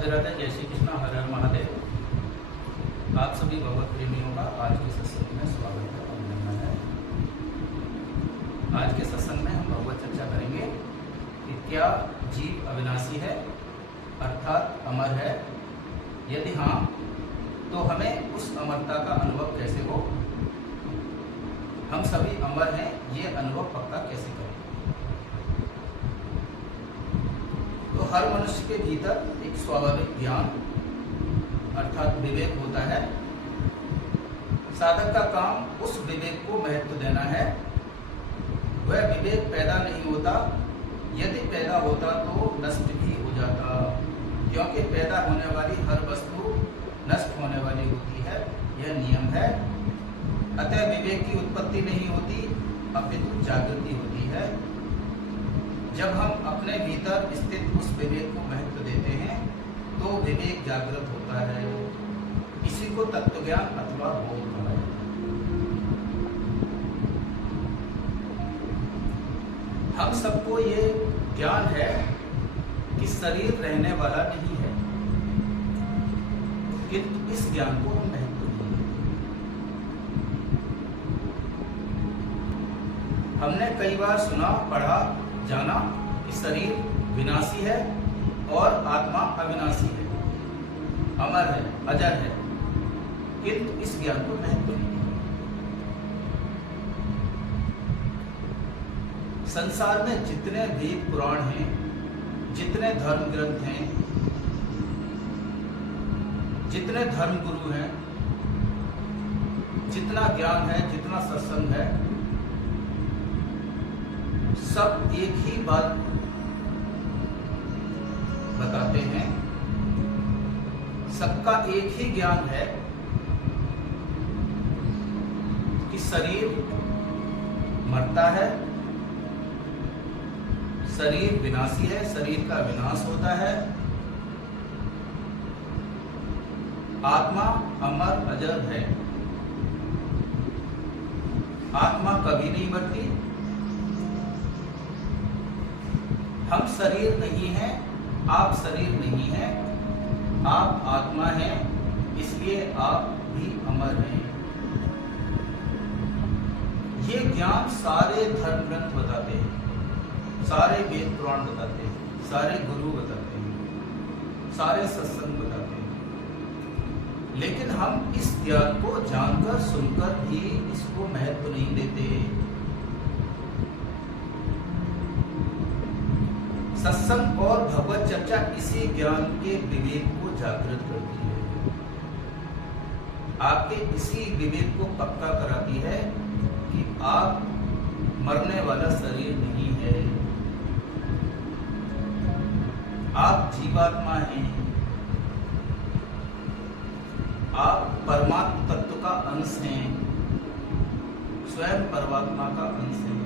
राधे राधे, जय श्री कृष्ण, हर हर महादेव। आप सभी भगवत प्रेमियों का आज के सत्संग में स्वागत है, अभिनंदन है। आज के सत्संग में हम भगवत चर्चा करेंगे कि क्या जीव अविनाशी है अर्थात अमर है। यदि हाँ, तो हमें उस अमरता का अनुभव कैसे हो। हम सभी अमर हैं, ये अनुभव पक्का कैसे करें। तो हर मनुष्य के भीतर एक स्वाभाविक ज्ञान अर्थात विवेक होता है। साधक का काम उस विवेक को महत्व देना है। वह विवेक पैदा नहीं होता, यदि पैदा होता तो नष्ट भी हो जाता, क्योंकि पैदा होने वाली हर वस्तु नष्ट होने वाली होती है, यह नियम है। अतः विवेक की उत्पत्ति नहीं होती, अपितु जागृति होती है। जब हम अपने भीतर स्थित उस विवेक को महत्व देते हैं तो विवेक जागृत होता है। इसी को तत्वज्ञान अथवा बोध कहा है। हम सबको ये ज्ञान है कि शरीर रहने वाला नहीं है, किंतु इस ज्ञान को हम महत्व नहीं देते। हमने कई बार सुना, पढ़ा, जाना कि शरीर विनाशी है और आत्मा अविनाशी है, अमर है, अजर है, किंतु इस ज्ञान को महत्व नहीं है। संसार में जितने वेद पुराण हैं, जितने धर्म ग्रंथ हैं, जितने धर्म गुरु हैं, जितना ज्ञान है, जितना सत्संग है, सब एक ही बात बताते हैं। सबका एक ही ज्ञान है कि शरीर मरता है, शरीर विनाशी है, शरीर का विनाश होता है। आत्मा अमर अजर है, आत्मा कभी नहीं मरती। हम शरीर नहीं हैं, आप शरीर नहीं हैं, आप आत्मा हैं, इसलिए आप भी अमर हैं। ये ज्ञान सारे धर्म ग्रंथ बताते हैं, सारे वेद पुराण बताते हैं, सारे गुरु बताते हैं, सारे सत्संग बताते हैं। लेकिन हम इस ज्ञान को जानकर सुनकर भी इसको महत्व नहीं देते। सत्संग और भगवत चर्चा इसी ज्ञान के विवेक को जागृत करती है, आपके इसी विवेक को पक्का कराती है कि आप मरने वाला शरीर नहीं है, आप जीवात्मा हैं, आप परमात्मा तत्व का अंश हैं, स्वयं परमात्मा का अंश है।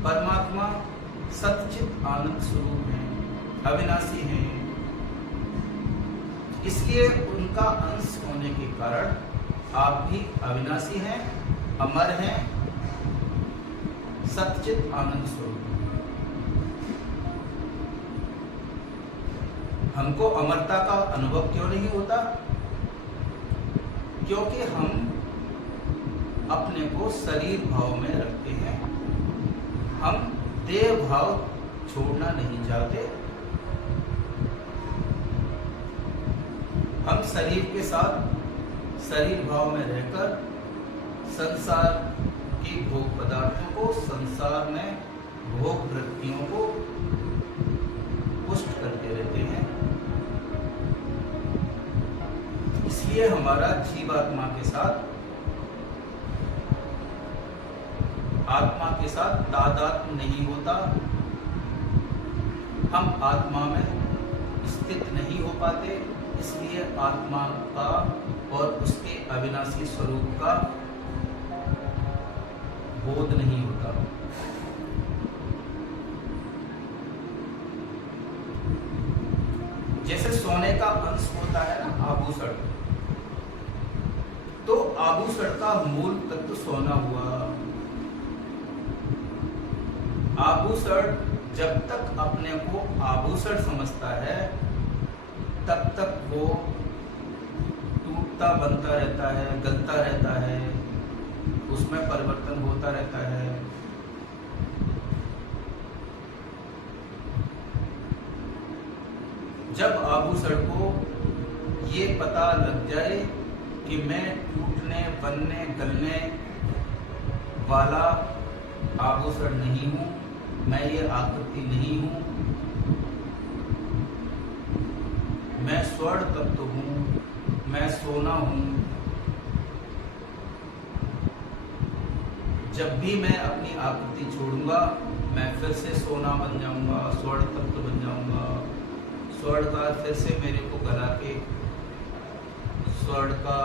परमात्मा सच्चित आनंद स्वरूप है, अविनाशी है, इसलिए उनका अंश होने के कारण आप भी अविनाशी हैं, अमर हैं, सच्चित आनंद स्वरूप। हमको अमरता का अनुभव क्यों नहीं होता? क्योंकि हम अपने को शरीर भाव में रखते हैं, हम देह भाव छोड़ना नहीं चाहते। हम शरीर के साथ शरीर भाव में रहकर संसार के भोग पदार्थों को, संसार में भोग वृत्तियों को पुष्ट करते रहते हैं। इसलिए हमारा जीवात्मा के साथ, आत्मा के साथ तादात्म्य नहीं होता। हम आत्मा में स्थित नहीं हो पाते, इसलिए आत्मा का और उसके अविनाशी स्वरूप का बोध नहीं होता। जैसे सोने का अंश होता है ना आभूषण, तो आभूषण का मूल तत्व सोना हुआ। आभूषण जब तक अपने को आभूषण समझता है तब तक वो टूटता बनता रहता है, गलता रहता है, उसमें परिवर्तन होता रहता है। जब आभूषण को ये पता लग जाए कि मैं टूटने, बनने, गलने वाला आभूषण नहीं हूँ, मैं ये आकृति नहीं हूँ, मैं स्वर्ण तत्व हूँ, मैं सोना हूँ। जब भी मैं अपनी आकृति छोड़ूंगा मैं फिर से सोना बन जाऊंगा, स्वर्ण तत्व बन जाऊंगा। स्वर्ण का फिर से मेरे को गला के स्वर्ण का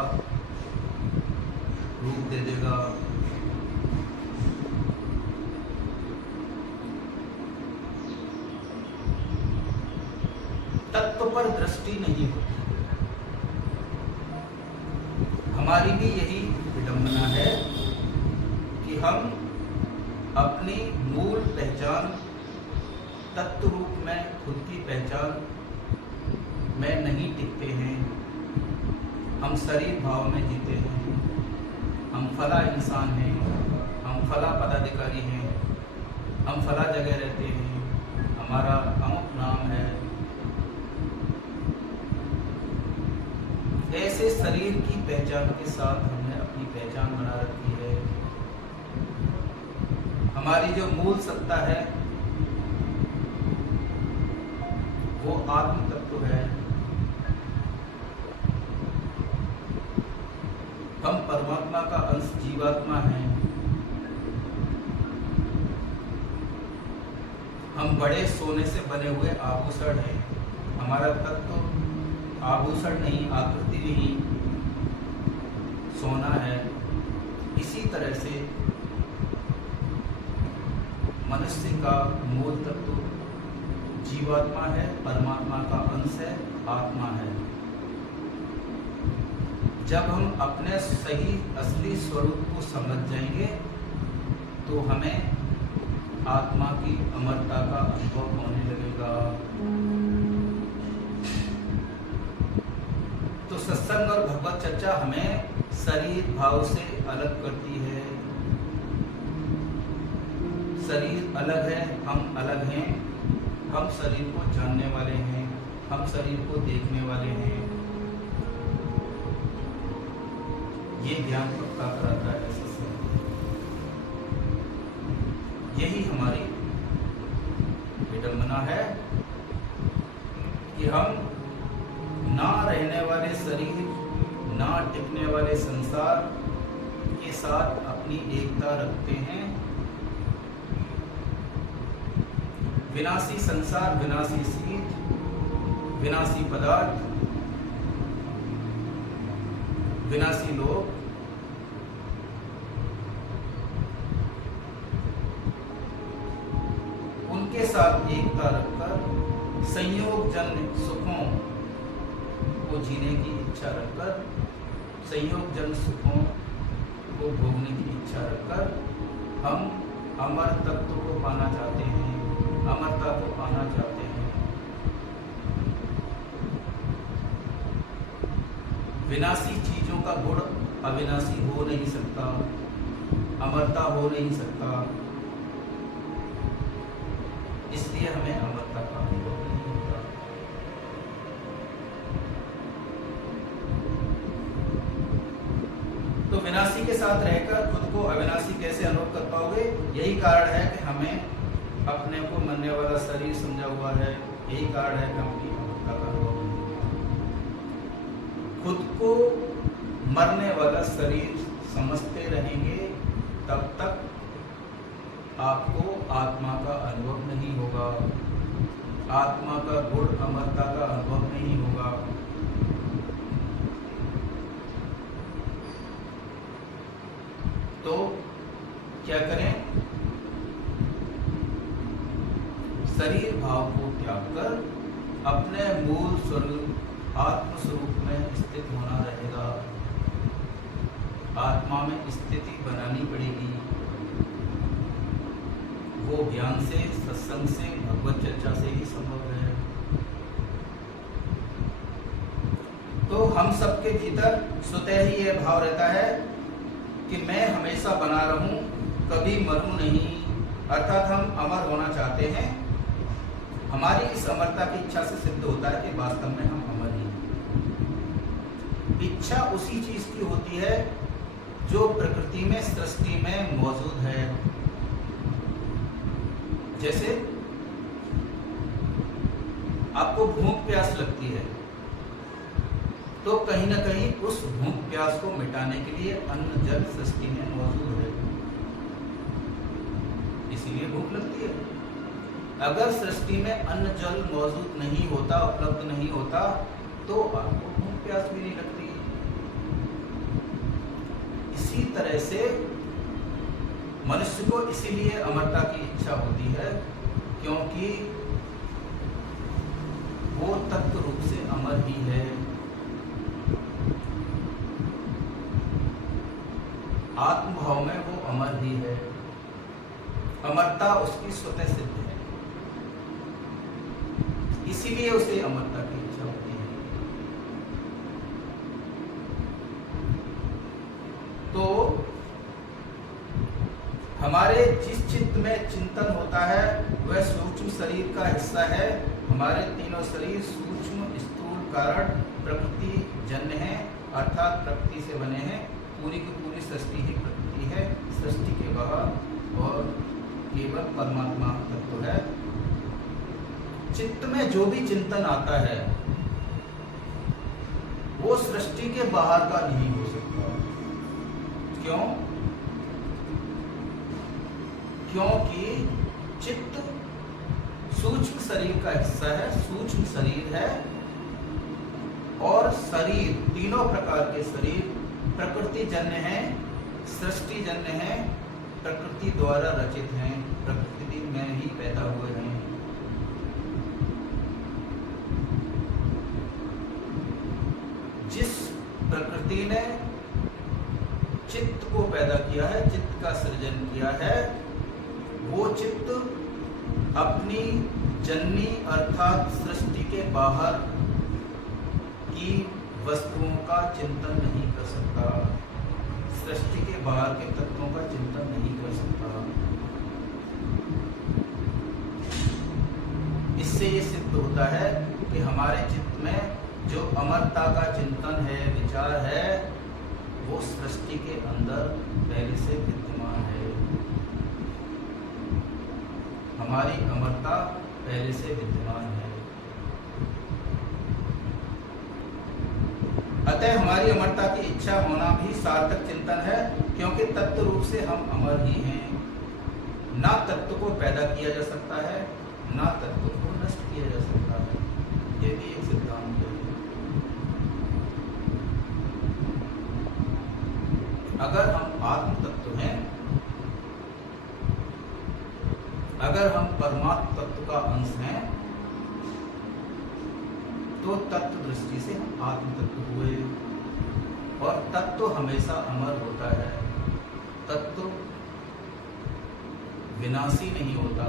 रूप दे देगा। तत्व पर दृष्टि नहीं होती। हमारी भी यही विडंबना है कि हम अपनी मूल पहचान, तत्व रूप में खुद की पहचान में नहीं टिकते हैं। हम शरीर भाव में जीते हैं। हम फला इंसान हैं, हम फला पदाधिकारी हैं, हम फला जगह रहते हैं, हमारा अमुक नाम है। ऐसे शरीर की पहचान के साथ हमने अपनी पहचान बना रखी है। हमारी जो मूल सत्ता है वो आत्म तत्व है। हम परमात्मा का अंश जीवात्मा हैं। हम बड़े सोने से बने हुए आभूषण हैं। हमारा तत्व आभूषण नहीं, आकृति नहीं, सोना है। इसी तरह से मनुष्य का मूल तत्व जीवात्मा है, परमात्मा का अंश है, आत्मा है। जब हम अपने सही असली स्वरूप को समझ जाएंगे तो हमें आत्मा की अमरता का अनुभव होने लगेगा। तो सत्संग और भगवत चर्चा हमें शरीर भाव से अलग करती है। शरीर अलग है, हम अलग हैं। हम शरीर को जानने वाले हैं, हम शरीर को देखने वाले हैं। ये ज्ञान पक्का कराता है सत्संग। यही हमारी विडंबना है कि हम ना रहने वाले शरीर, ना टिकने वाले संसार के साथ अपनी एकता रखते हैं। विनाशी संसार, विनाशी चीज, विनाशी पदार्थ, विनाशी लोग, उनके साथ एकता रखकर संयोगजन्य सुखों को जीने की इच्छा रखकर, संयोगजन्य सुखों को भोगने की इच्छा रखकर हम अमर तत्व को पाना चाहते हैं, अमरता को पाना चाहते हैं। विनाशी चीजों का गुण अविनाशी हो नहीं सकता, अमरता हो नहीं सकता। इसलिए हमें अमरता का अनुभव नहीं होता। तो विनाशी के साथ रहकर खुद को अविनाशी कैसे अनुभव कर पाओगे? यही कारण है कि हमें अपने को मरने वाला शरीर समझा हुआ है। यही कारण है कि हम अपनी अमरता का अनुभव नहीं होता। खुद को मरने वाला शरीर समझते रहेंगे तब तक आपको आत्मा का अनुभव नहीं होगा, आत्मा का गुण अमरता का अनुभव नहीं होगा। तो क्या करें? शरीर भाव को त्याग कर अपने मूल स्वरूप आत्म स्वरूप में स्थित होना रहेगा। आत्मा में स्थिति बनानी पड़ेगी। वो ज्ञान से, सत्संग से, भगवत चर्चा से ही संभव है। तो हम सबके भीतर स्वतः ही यह भाव रहता है कि मैं हमेशा बना रहूं, कभी मरूं नहीं, अर्थात हम अमर होना चाहते हैं। हमारी इस अमरता की इच्छा से सिद्ध होता है कि वास्तव में हम अमर ही हैं। इच्छा उसी चीज की होती है जो प्रकृति में, सृष्टि में मौजूद है। जैसे आपको भूख प्यास लगती है तो कहीं ना कहीं उस भूख प्यास को मिटाने के लिए अन्न जल सृष्टि में मौजूद है, इसीलिए भूख लगती है। अगर सृष्टि में अन्न जल मौजूद नहीं होता, उपलब्ध नहीं होता, तो आपको भूख प्यास भी नहीं लगती। इसी तरह से मनुष्य को इसीलिए अमरता की इच्छा होती है क्योंकि वो तत्व रूप से अमर ही है। आत्मभाव में वो अमर ही है, अमरता उसकी स्वतः सिद्ध है, इसीलिए उसे अमरता की इच्छा होती है। तो हमारे जिस चित्त में चिंतन होता है वह सूक्ष्म शरीर का हिस्सा है। हमारे तीनों शरीर सूक्ष्म स्थूल कारण प्रकृति जन्य है, अर्थात प्रकृति से बने हैं। पूरी की पूरी सृष्टि ही प्रकृति है, सृष्टि के बाहर और केवल परमात्मा तत्व है। चित्त में जो भी चिंतन आता है वो सृष्टि के बाहर का नहीं हो सकता। क्यों? क्योंकि चित्त सूक्ष्म शरीर का हिस्सा है, सूक्ष्म शरीर है, और शरीर, तीनों प्रकार के शरीर प्रकृति जन्य है, सृष्टि जन्य है, प्रकृति द्वारा रचित हैं, प्रकृति में ही पैदा हुए हैं। जिस प्रकृति ने चित्त को पैदा किया है, चित्त का सृजन किया है, वो चित्त अपनी जननी अर्थात सृष्टि के बाहर की वस्तुओं का चिंतन नहीं कर सकता, सृष्टि के बाहर के तत्वों का चिंतन नहीं कर सकता। इससे ये सिद्ध होता है कि हमारे चित्त में जो अमरता का चिंतन है, विचार है, वो सृष्टि के अंदर पहले से विद्यमान है। हमारी अमरता पहले से विद्यमान है। अतः हमारी अमरता की इच्छा होना भी सार्थक चिंतन है, क्योंकि तत्व रूप से हम अमर ही हैं। ना तत्व को पैदा किया जा सकता है, ना तत्व को नष्ट किया जा सकता है। ये भी एक सिद्धांत है। अगर हम आत्म तत्व हैं, अगर हम परमात्म तत्व का अंश हैं, तो तत्व दृष्टि से हम आत्म तत्व हुए, और तत्व हमेशा अमर होता है। तत्व विनाशी नहीं होता,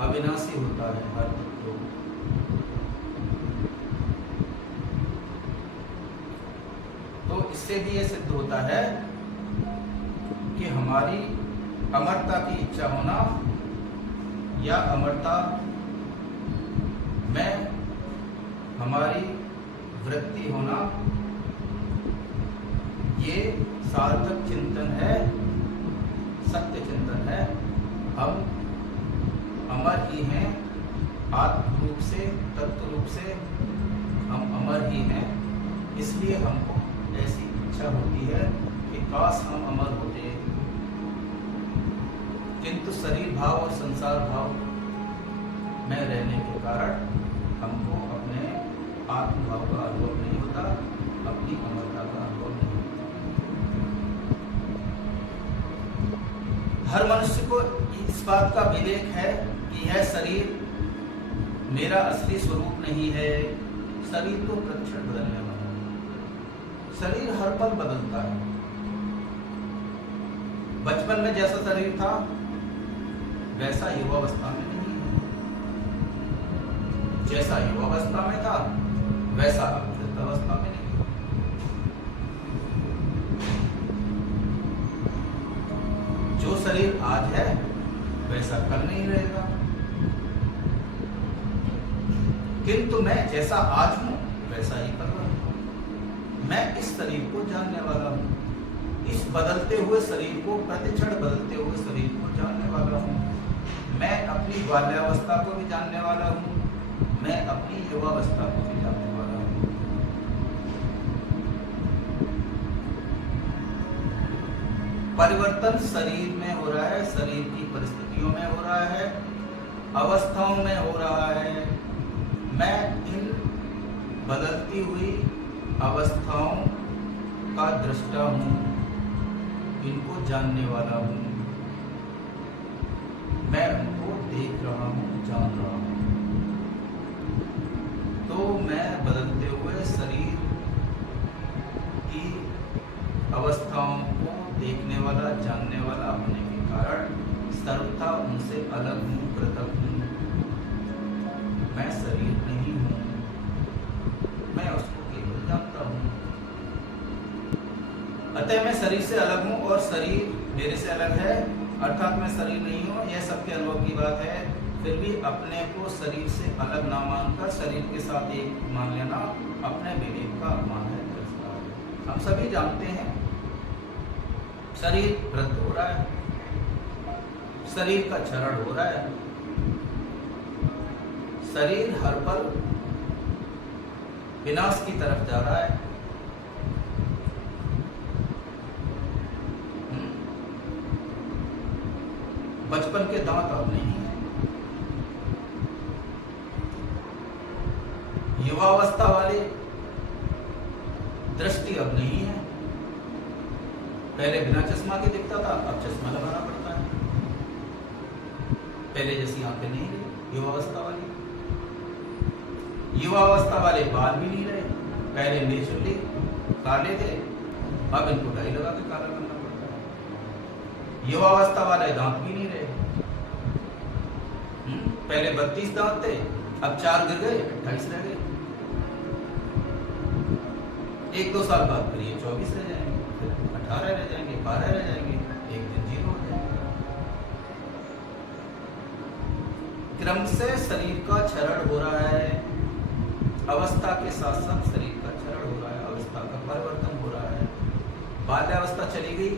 अविनाशी होता है हर तत्व। तो इससे भी ये सिद्ध होता है कि हमारी अमरता की इच्छा होना या अमरता में हमारी वृत्ति होना, ये सार्थक चिंतन है, सत्य चिंतन है। हम अमर ही हैं, आत्म रूप से, तत्व रूप से हम अमर ही हैं। इसलिए हमको ऐसी इच्छा होती है कि काश हम अमर होते, किंतु शरीर भाव और संसार भाव में रहने के कारण हमको अपने आत्मभाव का अनुभव नहीं होता, अपनी अमरता का अनुभव नहीं होता। हर मनुष्य को इस बात का विवेक है कि यह शरीर मेरा असली स्वरूप नहीं है। शरीर तो प्रतिक्षण बदलने वाला है, शरीर हर पल बदलता है। बचपन में जैसा शरीर था वैसा युवावस्था में नहीं है। जैसा युवावस्था में था वैसा अब वृद्धावस्था में नहीं है। जो शरीर आज है वैसा कल नहीं रहेगा, किंतु मैं जैसा आज हूं वैसा ही कल रहूंगा। मैं इस शरीर को जानने वाला हूं, इस बदलते हुए शरीर को, प्रतिक्षण बदलते हुए शरीर को जानने वाला हूं। मैं अपनी बाल्यावस्था को भी जानने वाला हूं, मैं अपनी युवावस्था को भी जानने वाला हूं। परिवर्तन शरीर में हो रहा है, शरीर की परिस्थितियों में हो रहा है, अवस्थाओं में हो रहा है। मैं इन बदलती हुई अवस्थाओं का दृष्टा हूं, इनको जानने वाला हूं, मैं उनको देख रहा हूं, जान रहा हूं। तो मैं बदलते हुए शरीर की अवस्थाओं को देखने वाला, जानने वाला होने के कारण सर्वथा उनसे अलग हूं, पृथक हूं। मैं शरीर नहीं हूं, मैं उसको केवल जानता हूं। अतः मैं शरीर से अलग हूं और शरीर मेरे से अलग है, अर्थात मैं शरीर नहीं हूं। यह सबके अनुभव की बात है, फिर भी अपने को शरीर से अलग ना मानकर शरीर के साथ एक मान लेना अपने विवेक का अपमान है। हम सभी जानते हैं शरीर वृद्ध हो रहा है, शरीर का क्षरण हो रहा है, शरीर हर पल विनाश की तरफ जा रहा है। बचपन के दांत अब नहीं है, युवावस्था वाली दृष्टि अब नहीं है। पहले बिना चश्मा के दिखता था, अब चश्मा लगाना पड़ता है। पहले जैसी आंखें नहीं रही युवावस्था वाली, युवावस्था वाले बाल भी नहीं रहे। पहले नेचुरली काले थे, अब इनको डाई लगा के काला करना पड़ता है। युवावस्था वाले दांत भी नहीं रहे। पहले 32 दांत थे, अब 4 गिर गए, 28 रह गए। 1-2 साल बाद फिर ये 24 रह जाएंगे, फिर 18 रह जाएंगे, 12 रह जाएंगे, एक दिन 0 हो जाएंगे। क्रम से शरीर का क्षरण हो रहा है, अवस्था के साथ साथ शरीर का क्षरण हो रहा है, अवस्था का परिवर्तन हो रहा है। बाल्यावस्था चली गई,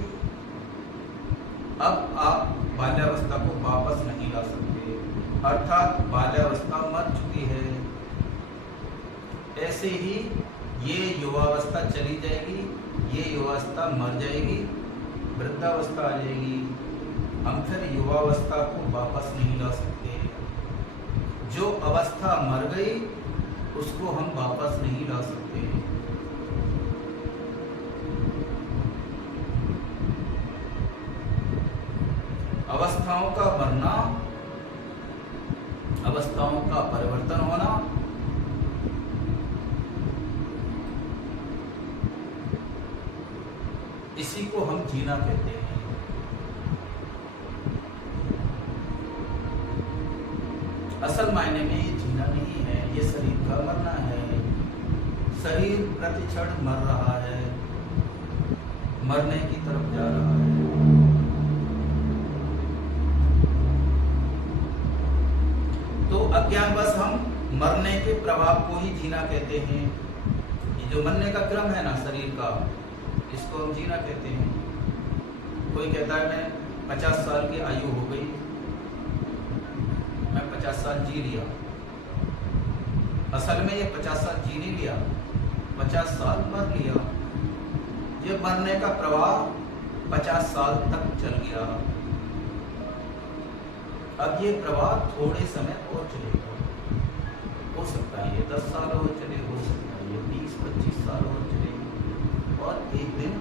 अब आप बाल्यावस्था को वापस नहीं ला सकते, अर्थात बाल्यावस्था मर चुकी है। ऐसे ही ये युवावस्था चली जाएगी, ये युवावस्था मर जाएगी, वृद्धावस्था आ जाएगी। हम फिर युवावस्था को वापस नहीं ला सकते। जो अवस्था मर गई उसको हम वापस नहीं ला सकते। अवस्थाओं का मरना, अवस्थाओं का परिवर्तन होना, इसी को हम जीना कहते हैं। असल मायने में ये जीना नहीं है, ये शरीर का मरना है। शरीर प्रतिक्षण मर रहा है, मरने की तरफ जा रहा है। तो अज्ञानवश हम मरने के प्रभाव को ही जीना कहते हैं। ये जो मरने का क्रम है ना शरीर का, इसको हम जीना कहते हैं। कोई कहता है मैं 50 साल की आयु हो गई, मैं 50 साल जी लिया। असल में ये 50 साल जी नहीं लिया, 50 साल मर लिया। ये मरने का प्रवाह 50 साल तक चल गया। अब ये प्रवाह थोड़े समय और चलेगा। हो सकता है ये 10 साल और चले, हो सकता है ये 20-25 साल और चले, और एक दिन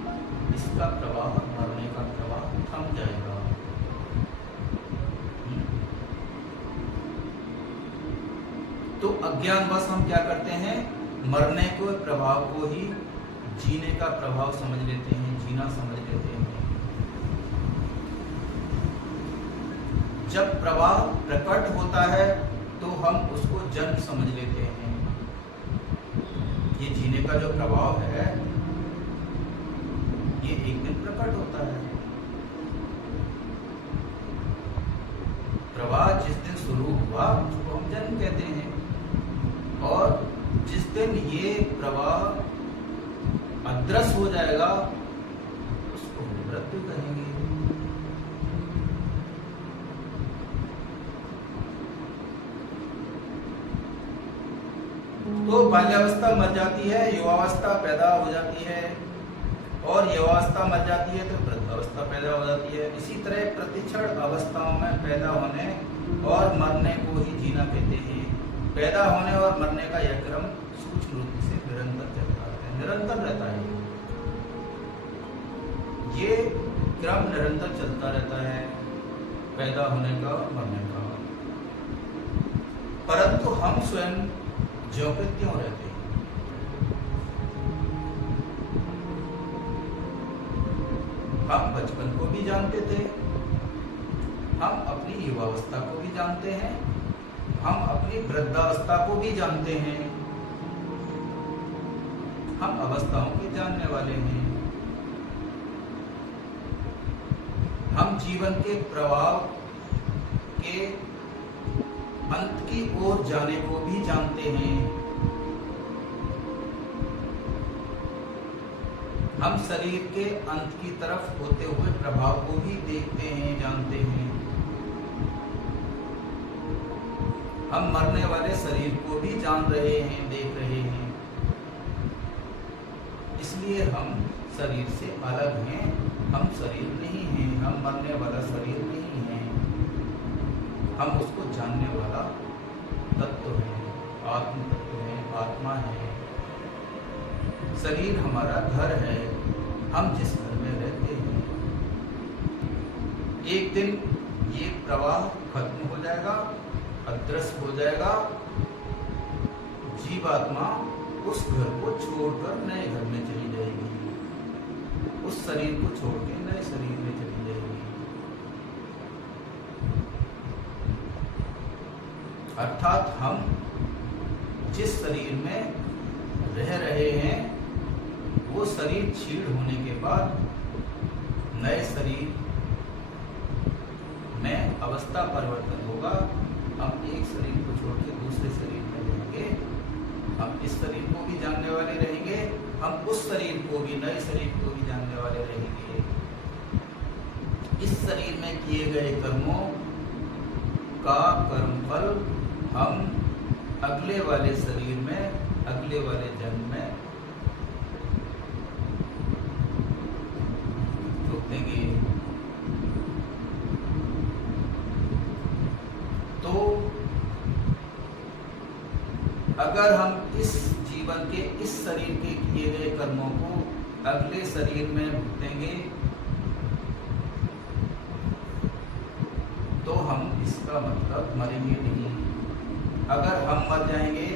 इसका प्रवाह, मरने का प्रवाह थम जाएगा। तो अज्ञानवश हम क्या करते हैं, मरने के प्रभाव को ही जीने का प्रभाव समझ लेते हैं, जीना समझ लेते हैं। जब प्रवाह प्रकट होता है तो हम उसको जन्म समझ लेते हैं। ये जीने का जो प्रभाव है ये एक दिन प्रकट होता है। प्रवाह जिस दिन शुरू हुआ उसको हम जन्म कहते हैं, और जिस दिन ये प्रवाह अदृश्य हो जाएगा उसको मृत्यु कहेंगे। तो बाल्यावस्था मर जाती है, युवावस्था पैदा हो जाती है, और युवावस्था मर जाती है तो वृद्धावस्था पैदा हो जाती है। इसी तरह प्रतिक्षण अवस्थाओं में पैदा होने और मरने को ही जीना कहते हैं। पैदा होने और मरने का यह क्रम सूक्ष्म रूप से निरंतर चलता है, निरंतर रहता है। ये क्रम निरंतर चलता रहता है, पैदा होने का और मरने का। परंतु हम स्वयं ज्यों के त्यों रहते हैं। हम बचपन को भी जानते थे, हम अपनी युवावस्था को भी जानते हैं, हम अपनी वृद्धावस्था को भी जानते हैं। हम अवस्थाओं के जानने वाले हैं। हम जीवन के प्रवाह के अंत की ओर जाने को भी जानते हैं। हम शरीर के अंत की तरफ होते हुए प्रभाव को भी देखते हैं, जानते हैं। हम मरने वाले शरीर को भी जान रहे हैं, देख रहे हैं। इसलिए हम शरीर से अलग हैं, हम शरीर नहीं हैं, हम मरने वाला शरीर नहीं है। हम उसको जानने वाला तत्व है, आत्म तत्व है, आत्मा है। शरीर हमारा घर है, हम जिस घर में रहते हैं। एक दिन ये प्रवाह खत्म हो जाएगा, अदृश्य हो जाएगा। जीवात्मा उस घर को छोड़कर नए घर में चली जाएगी, उस शरीर को छोड़ के नए शरीर में चली जाएगी। अर्थात हम जिस शरीर में रह रहे हैं वो शरीर छीड़ होने के बाद नए शरीर में अवस्था परिवर्तन होगा। हम एक शरीर को छोड़ के दूसरे शरीर में रहेंगे। हम इस शरीर को भी जानने वाले रहेंगे, हम उस शरीर को भी, नए शरीर को भी जानने वाले रहेंगे। इस शरीर में किए गए कर्मों का कर्मफल हम अगले वाले शरीर में, अगले वाले जन्म में भुगतेंगे। तो अगर हम इस जीवन के, इस शरीर के किए गए कर्मों को अगले शरीर में भुगतेंगे तो हम, इसका मतलब मरेंगे नहीं। अगर हम मर जाएंगे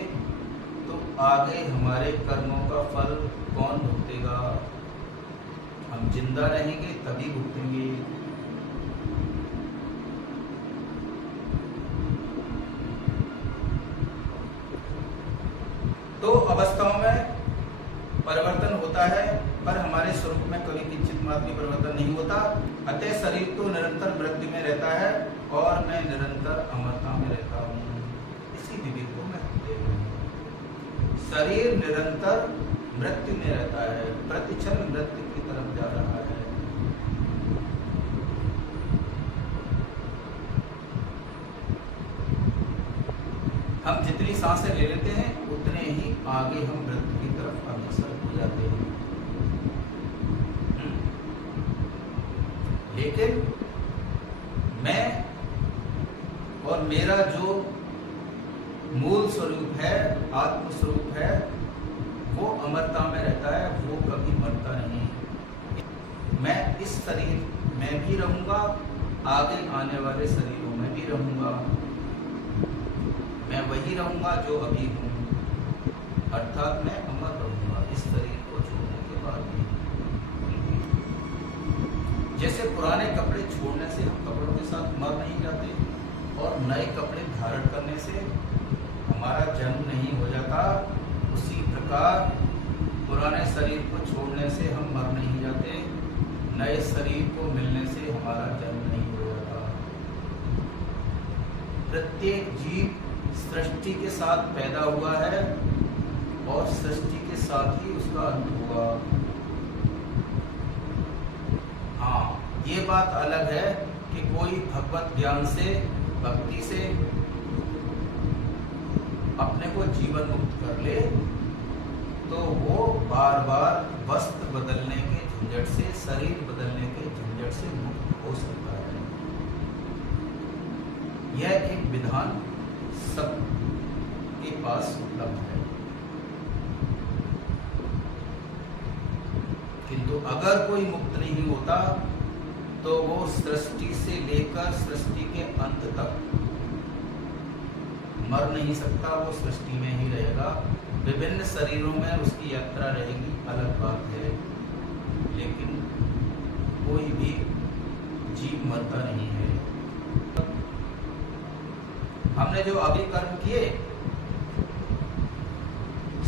तो आगे हमारे कर्मों का फल कौन भुगतेगा? हम जिंदा रहेंगे तभी भुगतेंगे। तो अवस्थाओं में परिवर्तन होता है, पर हमारे स्वरूप में कभी किंचित मात्र भी परिवर्तन नहीं होता। अतः शरीर तो निरंतर मृत्यु में रहता है और मैं निरंतर अमरता में रहता हूँ। इसी विवेक को मैं शरीर निरंतर मृत्यु में रहता है, प्रतिक्षण मृत्यु की तरफ जा रहा है। हम जितनी सांसें ले लेते हैं उतने ही आगे हम मृत्यु की तरफ अग्रसर हो जाते हैं। लेकिन मैं और मेरा जो मूल स्वरूप है, आत्म स्वरूप है, वो अमरता में रहता है, वो कभी मरता नहीं। मैं इस शरीर में भी रहूंगा, आगे आने वाले शरीरों में भी रहूंगा। मैं वही रहूंगा जो अभी हूँ, अर्थात मैं अमर रहूंगा इस शरीर को छोड़ने के बाद भी। जैसे पुराने कपड़े छोड़ने से हम कपड़ों के साथ मर नहीं जाते, नए कपड़े धारण करने से हमारा जन्म नहीं हो जाता, उसी प्रकार पुराने शरीर को छोड़ने से हम मर नहीं जाते, नए शरीर को मिलने से हमारा जन्म नहीं हो जाता। प्रत्येक जीव सृष्टि के साथ पैदा हुआ है और सृष्टि के साथ ही उसका अंत होगा। हाँ, ये बात अलग है कि कोई भगवत ज्ञान से, भक्ति से अपने को जीवन मुक्त कर ले तो वो बार बार वस्त्र बदलने के झंझट से, शरीर बदलने के झंझट से मुक्त हो सकता है। यह एक विधान सबके पास उपलब्ध है। किंतु अगर कोई मुक्त नहीं होता तो वो सृष्टि से लेकर सृष्टि के अंत तक मर नहीं सकता, वो सृष्टि में ही रहेगा। विभिन्न शरीरों में उसकी यात्रा रहेगी, अलग बात है, लेकिन कोई भी जीव मरता नहीं है। हमने जो अभी कर्म किए,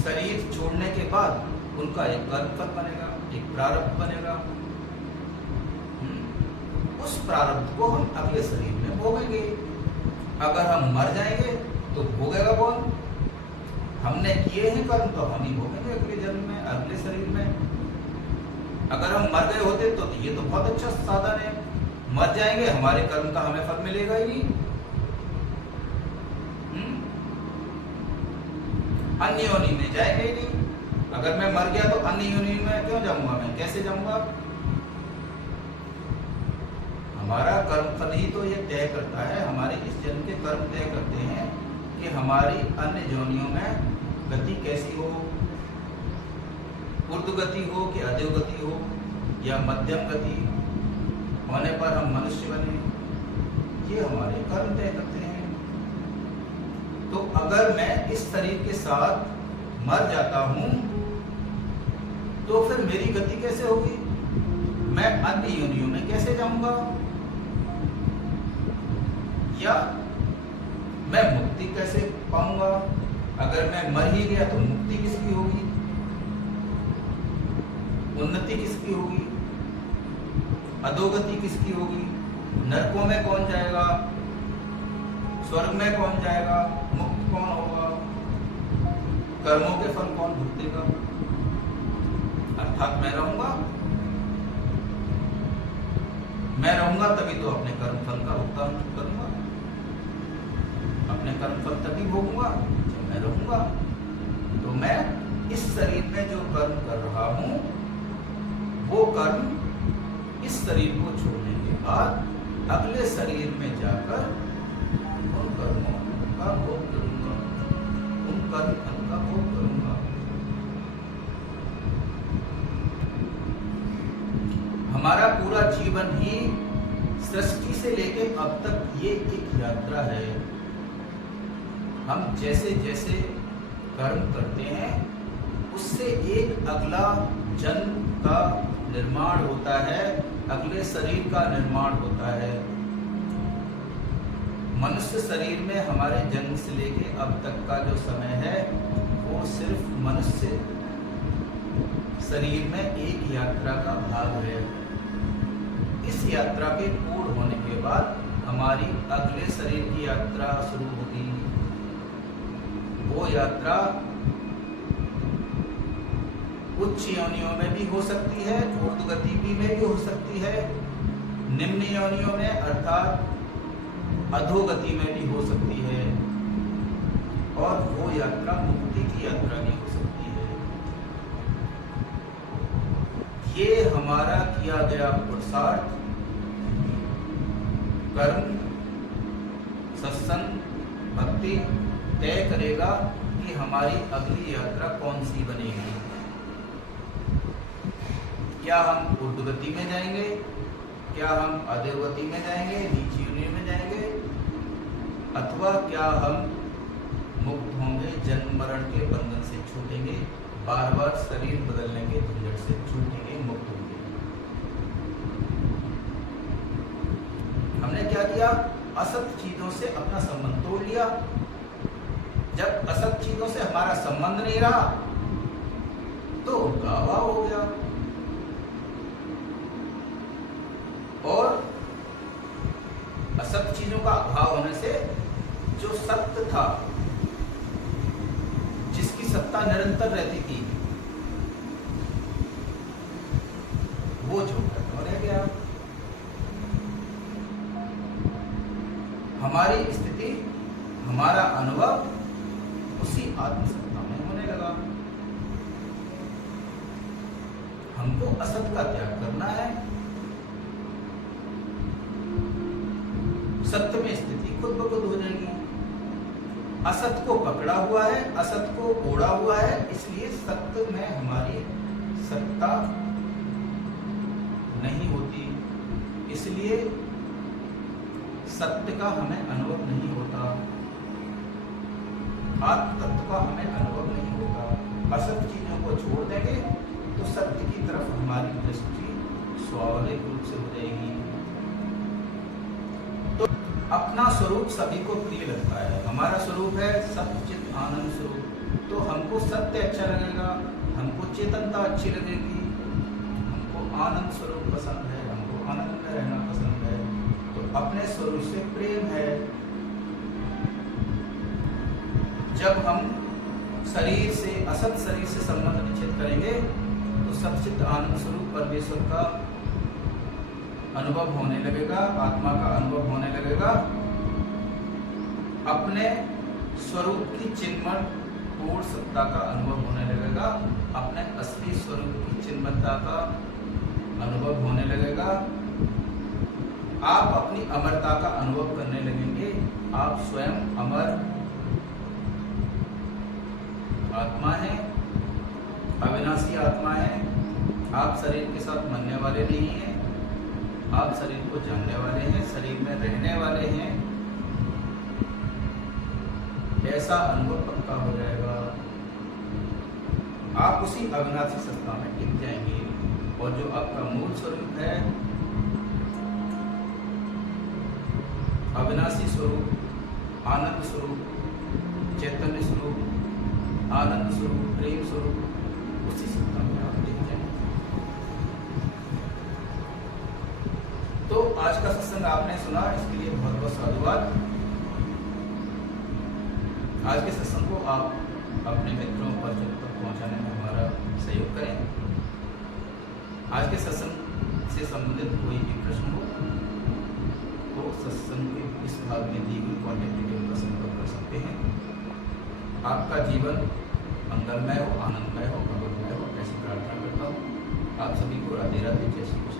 शरीर छोड़ने के बाद उनका एक कर्म फल बनेगा, एक प्रारब्ध बनेगा। उस प्रारब्ध को हम अगले शरीर में भोगेंगे। अगर हम मर जाएंगे तो भोगेगा कौन? हमने किए हैं कर्म तो हम ही भोगेंगे अगले जन्म में, अगले शरीर में। अगर हम मर गए होते तो ये तो बहुत अच्छा साधन है, मर जाएंगे, हमारे कर्म का हमें फल मिलेगा ही नहीं। अन्य योनि में जाएंगे ही नहीं। अगर मैं मर गया तो अन्य योनि में क्यों जाऊंगा? मैं कैसे जाऊंगा? हमारा कर्म फल ही तो ये तय करता है, हमारे इस जन्म के कर्म तय करते हैं कि हमारी अन्य योनियों में गति कैसी हो, ऊर्ध्व गति हो कि अधो गति हो, या मध्यम गति होने पर हम मनुष्य बने, ये हमारे कर्म तय करते हैं। तो अगर मैं इस शरीर के साथ मर जाता हूं तो फिर मेरी गति कैसे होगी? मैं अन्य योनियों में कैसे जाऊंगा? या मैं मुक्ति कैसे पाऊंगा? अगर मैं मर ही गया तो मुक्ति किसकी होगी? उन्नति किसकी होगी? अधोगति किसकी होगी? नरकों में कौन जाएगा? स्वर्ग में कौन जाएगा? मुक्त कौन होगा? कर्मों के फल कौन भुगतेगा? अर्थात मैं रहूंगा तभी तो अपने कर्म फल का भुगतान करूंगा, अपने कर्म फल तभी भोगूंगा जब मैं रहूंगा। तो मैं इस शरीर में जो कर्म कर रहा हूं वो कर्म इस शरीर को छोड़ने के बाद अगले शरीर में जाकर उन कर्मों का भोग करूंगा, उन कर्म फल का भोग करूंगा। हमारा पूरा जीवन ही सृष्टि से लेके अब तक ये एक यात्रा है। हम जैसे जैसे कर्म करते हैं उससे एक अगला जन्म का निर्माण होता है, अगले शरीर का निर्माण होता है। मनुष्य शरीर में हमारे जन्म से लेके अब तक का जो समय है वो सिर्फ मनुष्य शरीर में एक यात्रा का भाग है। इस यात्रा के पूर्ण होने के बाद हमारी अगले शरीर की यात्रा शुरू होगी। वो यात्रा उच्च योनियों में भी हो सकती है, ऊर्ध्व गति में भी हो सकती है, निम्न योनियों में अर्थात अधोगति में भी हो सकती है, और वो यात्रा मुक्ति की यात्रा भी हो सकती है। ये हमारा किया गया पुरुषार्थ, कर्म, सत्संग, भक्ति तय करेगा कि हमारी अगली यात्रा कौन सी बनेगी। क्या हम ऊर्ध्वगति में जाएंगे, क्या हम अधोगति में जाएंगे, नीची योनि में जाएंगे, अथवा क्या हम मुक्त होंगे, जन्म मरण के बंधन से छूटेंगे, बार बार शरीर बदलने के झंझट से छूटेंगे, मुक्त होंगे। हमने क्या किया? असत चीजों से अपना संबंध तोड़ लिया। जब असत चीजों से हमारा संबंध नहीं रहा तो उनका अभाव हो गया, और असत चीजों का अभाव होने से जो सत्य था, जिसकी सत्ता निरंतर रहती थी, वो जो रह गया। हमारी स्थिति, हमारा अनुभव उसी आत्मसत्ता में होने लगा। हमको असत का त्याग करना है, सत्य में स्थिति खुद ब खुद हो जाएगी। असत को पकड़ा हुआ है, असत को ओढ़ा हुआ है, इसलिए सत्य में हमारी सत्ता नहीं होती, इसलिए सत्य का हमें अनुभव नहीं होता, आत्म तत्व का हमें अनुभव नहीं होता। असत चीजों को छोड़ देंगे तो सत्य की तरफ हमारी दृष्टि स्वाभाविक रूप से हो जाएगी। तो अपना स्वरूप सभी को प्रिय लगता है। हमारा स्वरूप है सत्य चित आनंद स्वरूप, तो हमको सत्य अच्छा लगेगा, हमको चेतनता अच्छी लगेगी, हमको आनंद स्वरूप पसंद है, हमको आनंद में रहना पसंद है। तो अपने स्वरूप से प्रेम है। जब हम शरीर से, असत शरीर से संबंध निश्चित करेंगे तो सच्चित आनंद स्वरूप परमेश्वर का अनुभव होने लगेगा, आत्मा का अनुभव होने लगेगा। अपने स्वरूप की चिन्मय पूर्ण सत्ता का अनुभव होने लगेगा, अपने असली स्वरूप की चिन्मयता का अनुभव होने लगेगा। आप अपनी अमरता का अनुभव करने लगेंगे। आप स्वयं अमर आत्मा है, अविनाशी आत्मा है। आप शरीर के साथ मरने वाले नहीं हैं, आप शरीर को जानने वाले हैं, शरीर में रहने वाले हैं। ऐसा अनुभव पक्का हो जाएगा। आप उसी अविनाशी सत्ता में टिक जाएंगे, और जो आपका मूल स्वरूप है, अविनाशी स्वरूप, आनंद स्वरूप, चैतन्य स्वरूप, आनंद स्वरूप, प्रेम स्वरूप, उसी सत्ता में आप टिक जाएंगे। तो आज का सत्संग आपने सुना, इसके लिए बहुत बहुत साधुवाद। आज के सत्संग को आप अपने मित्रों पर पहुंचाने में हमारा सहयोग करें। आज के सत्संग से संबंधित कोई भी प्रश्न हो तो सत्संग के इस भाग में दी गई कॉन्टेक्ट डिटेल का संपर्क कर सकते हैं। आपका जीवन मंगलमय हो, आनंदमय हो, भगवतमय हो, ऐसी प्रार्थना करता हूँ। आप सभी को राधे राधे, जय श्री कृष्ण।